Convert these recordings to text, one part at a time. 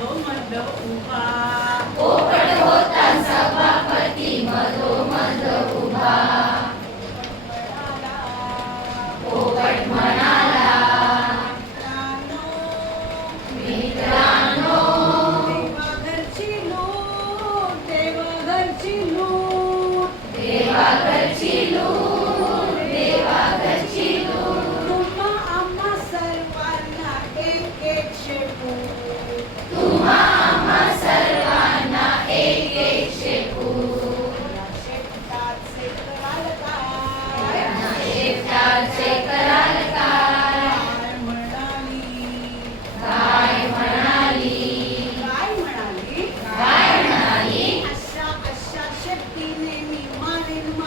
मधोमध उभा पोपट होता सभापती मधोमध उभा पोपट म्हणाला मित्रांनो देवाघरची लूट.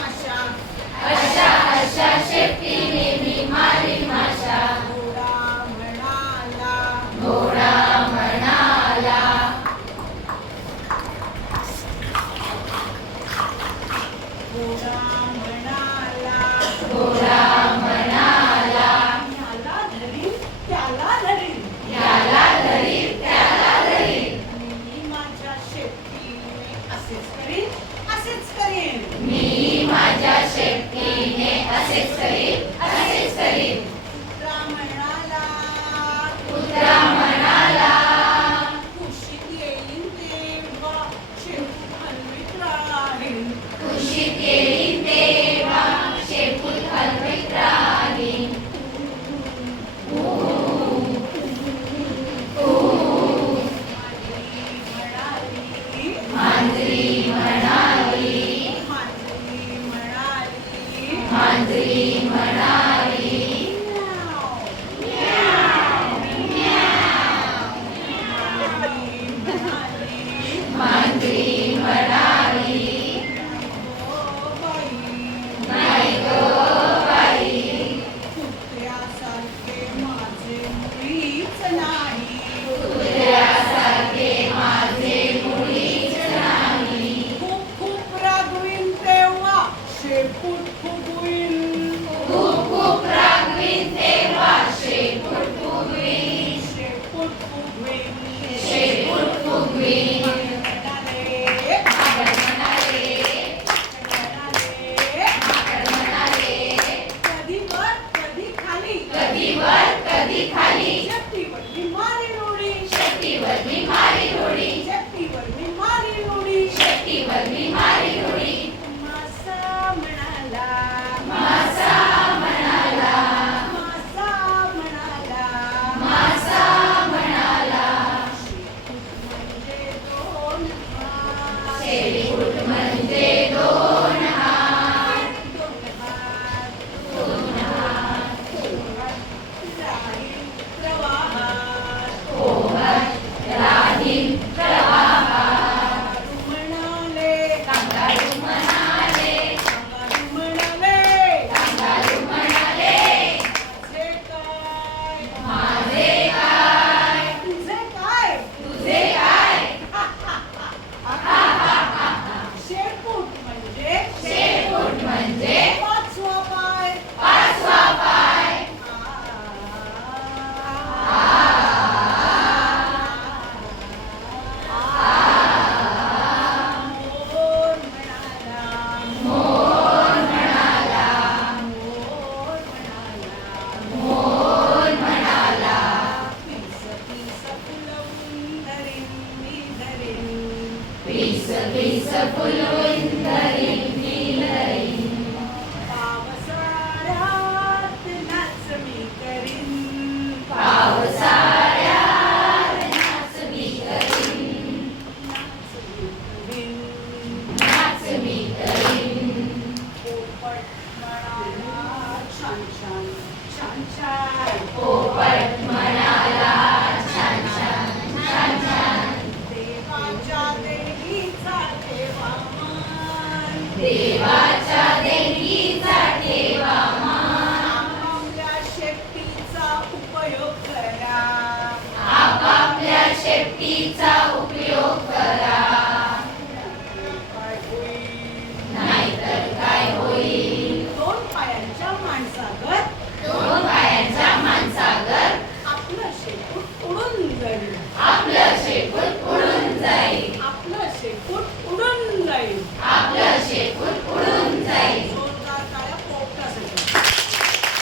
हर्ष हर्ष शक्ति Aceita ele. शेपूट फुगवील खूप खूप रागवीन तेव्हा शेपूट फुगवीन शेपूट फुगवीन शेपूट फुगवीन कधी वर कधी खाली. कधी वर कधी खाली. Amen. Peace, peace, full in the